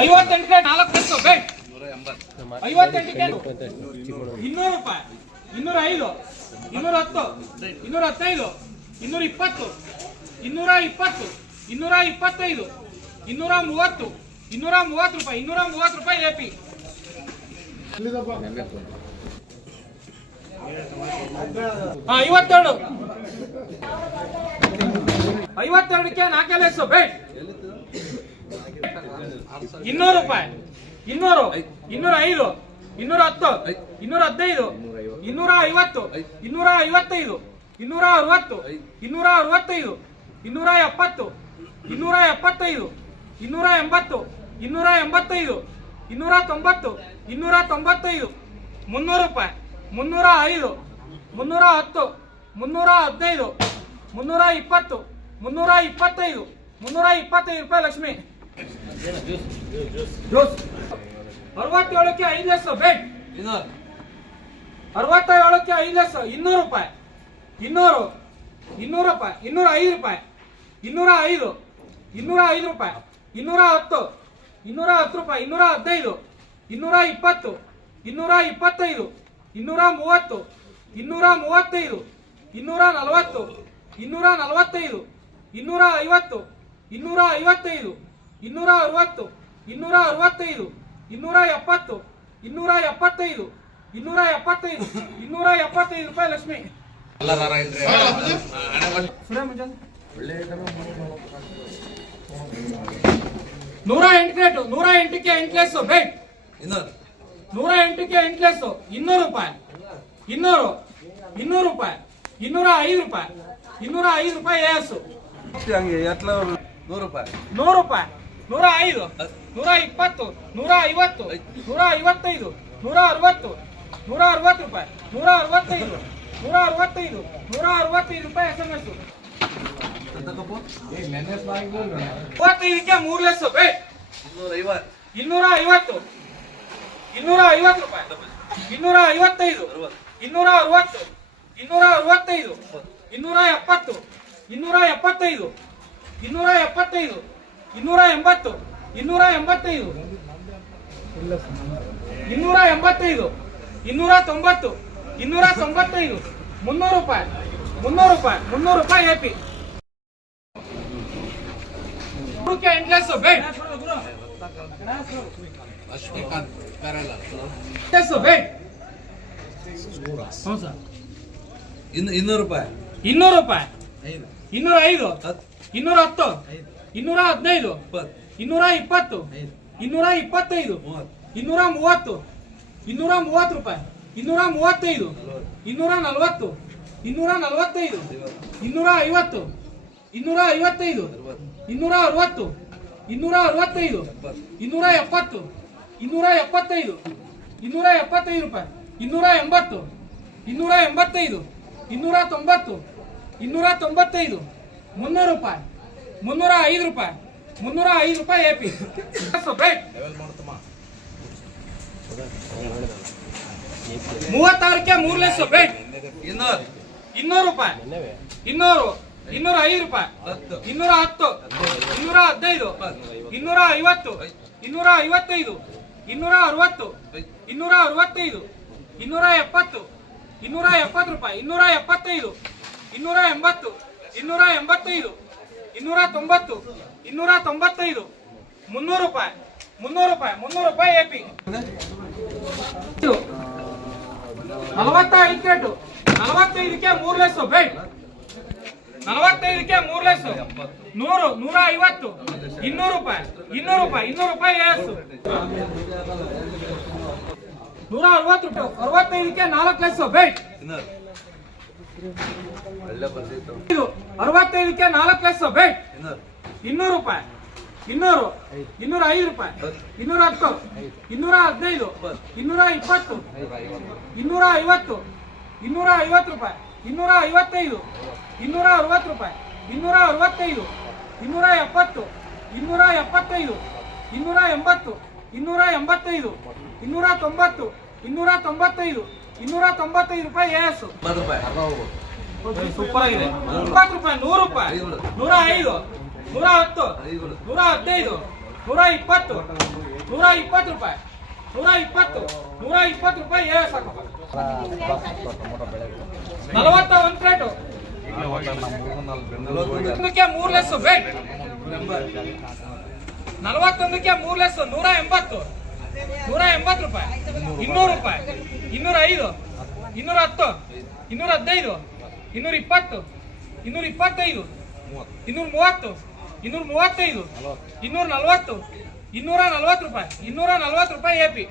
ಐವತ್ತೆಂಟಕ್ಕೆ ನಾಲ್ಕು ಎಷ್ಟು ಬೇಟ್ ಐವತ್ತೆಂಟಕ್ಕೆ ಇನ್ನೂರು ರೂಪಾಯಿ ಇನ್ನೂರ ಐದು ಇನ್ನೂರ ಹತ್ತು ಇನ್ನೂರ ಹತ್ತೈದು ಇನ್ನೂರ ಇಪ್ಪತ್ತು ಇನ್ನೂರ ಇಪ್ಪತ್ತು ಇನ್ನೂರ ಇಪ್ಪತ್ತೈದು ಇನ್ನೂರ ಮೂವತ್ತು ಇನ್ನೂರ ಮೂವತ್ತು ರೂಪಾಯಿ ಇನ್ನೂರ ಮೂವತ್ತು ರೂಪಾಯಿ ಎ ಪಿ ಐವತ್ತೆರಡು. ಐವತ್ತೆರಡಕ್ಕೆ ನಾಲ್ಕೆಲ್ಲ ಎಷ್ಟು ಬೇಟ್ ಇನ್ನೂರು ರೂಪಾಯಿ. ಇನ್ನೂರು ಇನ್ನೂರ ಐದು ಇನ್ನೂರ ಹತ್ತು ಇನ್ನೂರ ಹದಿನೈದು ಇನ್ನೂರ ಐವತ್ತು ಇನ್ನೂರ ಐವತ್ತೈದು ಇನ್ನೂರ ಅರವತ್ತು ಇನ್ನೂರ ಅರವತ್ತೈದು ಇನ್ನೂರ ಎಪ್ಪತ್ತು ಇನ್ನೂರ ಎಪ್ಪತ್ತೈದು ಇನ್ನೂರ ಎಂಬತ್ತು ಇನ್ನೂರ ಎಂಬತ್ತೈದು ಇನ್ನೂರ ತೊಂಬತ್ತು ಇನ್ನೂರ ತೊಂಬತ್ತೈದು ಮುನ್ನೂರು ರೂಪಾಯಿ ಮುನ್ನೂರ ಐದು ಮುನ್ನೂರ ಹತ್ತು ಮುನ್ನೂರ ಹದಿನೈದು ಮುನ್ನೂರ ಇಪ್ಪತ್ತು ಮುನ್ನೂರ ಇಪ್ಪತ್ತೈದು ಮುನ್ನೂರ ಇಪ್ಪತ್ತೈದು ರೂಪಾಯಿ ಲಕ್ಷ್ಮಿ ಜ್ಯೂಸ್ ಅರವತ್ತೇಳಕ್ಕೆ ಐದು ಲಕ್ಷ ಬೇಟ್ ಅರವತ್ತೇಳಕ್ಕೆ ಐದು ಲಕ್ಷ ಇನ್ನೂರು ರೂಪಾಯಿ. ಇನ್ನೂರು ಇನ್ನೂರು ರೂಪಾಯಿ ಇನ್ನೂರ ಐದು ರೂಪಾಯಿ ಇನ್ನೂರ ಐದು ಇನ್ನೂರ ಐದು ರೂಪಾಯಿ ಇನ್ನೂರ ಹತ್ತು ಇನ್ನೂರ ಹತ್ತು ರೂಪಾಯಿ ಇನ್ನೂರ ಹದಿನೈದು ಇನ್ನೂರ ಇಪ್ಪತ್ತು ಇನ್ನೂರ ಇಪ್ಪತ್ತೈದು ಇನ್ನೂರ ಮೂವತ್ತು ಇನ್ನೂರ ಮೂವತ್ತೈದು ಇನ್ನೂರ ನಲವತ್ತು ಇನ್ನೂರ ನಲವತ್ತೈದು ಇನ್ನೂರ ಐವತ್ತು ಇನ್ನೂರ ಐವತ್ತೈದು ಇನ್ನೂರ ಅರವತ್ತು ಇನ್ನೂರ ಅರವತ್ತೈದು ಇನ್ನೂರ ಎಪ್ಪತ್ತು ಇನ್ನೂರ ಎಪ್ಪತ್ತೈದು ಇನ್ನೂರ ಎಪ್ಪತ್ತೈದು ಇನ್ನೂರ ಎಪ್ಪತ್ತೈದು ರೂಪಾಯಿ ಲಕ್ಷ್ಮಿ. ನೂರ ಎಂಟು ನೂರ ಎಂಟಕ್ಕೆ ಎಂಟು ಲೆಸ್ಸು ಬೇಟ್ ನೂರ ಎಂಟಕ್ಕೆ ಎಂಟು ಲೆಸ್ಸು ಇನ್ನೂರು ರೂಪಾಯಿ. ಇನ್ನೂರು ಇನ್ನೂರು ರೂಪಾಯಿ. ಇನ್ನೂರ ಐದು ರೂಪಾಯಿ ಇನ್ನೂರ ಐದು ರೂಪಾಯಿ ಎಟ್ಲ ನೂರು ರೂಪಾಯಿ. ನೂರು ರೂಪಾಯಿ. ನೂರ ಐದು ನೂರ ಇಪ್ಪತ್ತು ನೂರ ಐವತ್ತು ನೂರ ಐವತ್ತೈದು ನೂರ ಅರವತ್ತು ನೂರ ಅರವತ್ತು ರೂಪಾಯಿ ನೂರ ಅರವತ್ತೈದು ನೂರ ಅರವತ್ತೈದು ನೂರ ಅರವತ್ತೈದು ರೂಪಾಯಿ ಎಸ್ ಎಂ ಎಸ್ ಮೂವತ್ತೈದಕ್ಕೆ ಮೂರು ಲಕ್ಷ ಇನ್ನೂರ ಐವತ್ತು ಇನ್ನೂರ ಐವತ್ತು ರೂಪಾಯಿ. ಇನ್ನೂರ ಐವತ್ತೈದು ಇನ್ನೂರ ಅರವತ್ತು. ಇನ್ನೂರ ಅರವತ್ತೈದು ಇನ್ನೂರ ಎಪ್ಪತ್ತು ಇನ್ನೂರ ಎಪ್ಪತ್ತೈದು ಇನ್ನೂರ ಎಪ್ಪತ್ತೈದು ಇನ್ನೂರ ಎಂಬತ್ತು ಇನ್ನೂರ ಎಂಬತ್ತೈದು ಇನ್ನೂರ ಎಂಬತ್ತೈದು ಇನ್ನೂರ ತೊಂಬತ್ತು ಇನ್ನೂರ ತೊಂಬತ್ತೈದು ಮುನ್ನೂರು ರೂಪಾಯಿ ಮುನ್ನೂರು ರೂಪಾಯಿ. ಮುನ್ನೂರು ರೂಪಾಯಿ. ಎ ಪಿ ಇನ್ನೂರು ರೂಪಾಯಿ. ಇನ್ನೂರು ರೂಪಾಯಿ. ಇನ್ನೂರ ಐದು ಹತ್ತು. ಇನ್ನೂರ ಹತ್ತು ಇನ್ನೂರ ಹದಿನೈದು ಇನ್ನೂರ ಇಪ್ಪತ್ತು ಇನ್ನೂರ ಇಪ್ಪತ್ತೈದು ಇನ್ನೂರ ಮೂವತ್ತು. ಇನ್ನೂರ ಮೂವತ್ತು ರೂಪಾಯಿ. ಇನ್ನೂರ ಮೂವತ್ತೈದು ಇನ್ನೂರ ನಲವತ್ತು. ಇನ್ನೂರ ನಲವತ್ತೈದು ಇನ್ನೂರ ಐವತ್ತು. ಇನ್ನೂರ ಐವತ್ತೈದು ಇನ್ನೂರ ಅರವತ್ತು ಇನ್ನೂರ ಅರವತ್ತೈದು ಇನ್ನೂರ ಎಪ್ಪತ್ತು. ಇನ್ನೂರ ಎಪ್ಪತ್ತೈದು ಇನ್ನೂರ ಎಪ್ಪತ್ತೈದು ರೂಪಾಯಿ. ಇನ್ನೂರ ಎಂಬತ್ತು ಇನ್ನೂರ ಎಂಬತ್ತೈದು ಇನ್ನೂರ ತೊಂಬತ್ತು ಇನ್ನೂರ ತೊಂಬತ್ತೈದು ಮುನ್ನೂರು ರೂಪಾಯಿ. ಮುನ್ನೂರ ಐದು ರೂಪಾಯಿ. ಮುನ್ನೂರ ಐದು ರೂಪಾಯಿ ಎ ಪಿ ಮೂವತ್ತಾರಕ್ಕೆ ಮೂರು ಲಕ್ಷ ಬೇಟ್ ಇನ್ನೂರು. ಇನ್ನೂರು ರೂಪಾಯಿ. ಇನ್ನೂರು ಇನ್ನೂರ ಐದು ರೂಪಾಯಿ. ಹತ್ತು. ಇನ್ನೂರ ಹತ್ತು ಇನ್ನೂರ ಹದಿನೈದು. ಇನ್ನೂರ ಐವತ್ತು ಇನ್ನೂರ ಐವತ್ತೈದು ಇನ್ನೂರ ಅರವತ್ತು ಇನ್ನೂರ ಅರವತ್ತೈದು ಇನ್ನೂರ ಎಪ್ಪತ್ತು ಇನ್ನೂರ ಎಪ್ಪತ್ತು ರೂಪಾಯಿ. ಇನ್ನೂರ ಎಪ್ಪತ್ತೈದು ಇನ್ನೂರ ಎಂಬತ್ತು ಇನ್ನೂರ ಎಂಬತ್ತೈದು ಇನ್ನೂರ ತೊಂಬತ್ತು ಇನ್ನೂರ ತೊಂಬತ್ತೈದು ಮುನ್ನೂರು ರೂಪಾಯಿ ಮುನ್ನೂರು ರೂಪಾಯಿ ಮುನ್ನೂರು ರೂಪಾಯಿ ಎ ಪಿ ನಲವತ್ತೈದು ಕೇಟು ನಲವತ್ತೈದಕ್ಕೆ ಮೂರು ಲೆಸ್ಸು ಬೇಟ್ ನಲವತ್ತೈದಕ್ಕೆ ಮೂರು ಲೆಸ್ಸು, ನೂರು ನೂರ ಐವತ್ತು ಇನ್ನೂರು ರೂಪಾಯಿ ಇನ್ನೂರು ರೂಪಾಯಿ ಇನ್ನೂರು ರೂಪಾಯಿ ಎಷ್ಟು ನೂರ ಅರವತ್ತು ರೂಪಾಯಿ, ಅರವತ್ತೈದಕ್ಕೆ ನಾಲ್ಕು ಲೆಸ್ಸು ಬೇಟ್ ಇದು ಅರವತ್ತೈದಕ್ಕೆ ನಾಲ್ಕು ಲೆಸ್ಸು ಬೇಟ್ ಇನ್ನೂರು. ರೂಪಾಯಿ. ಇನ್ನೂರು. ಇನ್ನೂರ ಐದು ರೂಪಾಯಿ. ಇನ್ನೂರ ಹತ್ತು. ಇನ್ನೂರ ಹದಿನೈದು. ಇನ್ನೂರ ಇಪ್ಪತ್ತು. ಇನ್ನೂರ ಐವತ್ತು. ಇನ್ನೂರ ಐವತ್ತು ರೂಪಾಯಿ. ಇನ್ನೂರ ಐವತ್ತೈದು. ಇನ್ನೂರ ಅರವತ್ತು ರೂಪಾಯಿ. ಇನ್ನೂರ ಅರವತ್ತೈದು. ಇನ್ನೂರ ಎಪ್ಪತ್ತು. ಇನ್ನೂರ ಎಪ್ಪತ್ತೈದು. ಇನ್ನೂರ ಎಂಬತ್ತು. ಇನ್ನೂರ ಎಂಬತ್ತೈದು. ಇನ್ನೂರ ತೊಂಬತ್ತು. ಇನ್ನೂರ ತೊಂಬತ್ತೈದು. ಇನ್ನೂರ ತೊಂಬತ್ತೈದು ರೂಪಾಯಿ. ಎಸ್ ಸೂಪರ್ ಆಗಿದೆ ಇಪ್ಪತ್ತು ರೂಪಾಯಿ ನೂರು ರೂಪಾಯಿ. ನೂರ ಐದು ನೂರ ಹತ್ತು ನೂರ ಹದಿನೈದು ನೂರ ಇಪ್ಪತ್ತು ನೂರ ಇಪ್ಪತ್ತು ರೂಪಾಯಿ. ನೂರ ಇಪ್ಪತ್ತು ನೂರ ಇಪ್ಪತ್ತು ರೂಪಾಯಿ ಸಾಕಪ್ಪ ನಲವತ್ತ ಒಂದು ಪ್ಲೇಟು. ಒಂದಕ್ಕೆ ಮೂರು ಲೆಸ್ ವೇಟ್ ನಲವತ್ತೊಂದಕ್ಕೆ ಮೂರು ಲೆಸ್ ನೂರ ಎಂಬತ್ತು. ನೂರ ಎಂಬತ್ತು ರೂಪಾಯಿ. ಇನ್ನೂರು ರೂಪಾಯಿ. ಇನ್ನೂರ ಐದು. ಇನ್ನೂರ ಹತ್ತು. ಇನ್ನೂರ ಹದಿನೈದು. ಇನ್ನೂರ ಇಪ್ಪತ್ತು. ಇನ್ನೂರ ಇಪ್ಪತ್ತೈದು. ಇನ್ನೂರ ಮೂವತ್ತು. ಇನ್ನೂರ ಮೂವತ್ತೈದು. ಇನ್ನೂರ ನಲವತ್ತು. ಇನ್ನೂರ ನಲವತ್ತು ರೂಪಾಯಿ. ಇನ್ನೂರ ನಲವತ್ತು ರೂಪಾಯಿ ಎ ಪಿ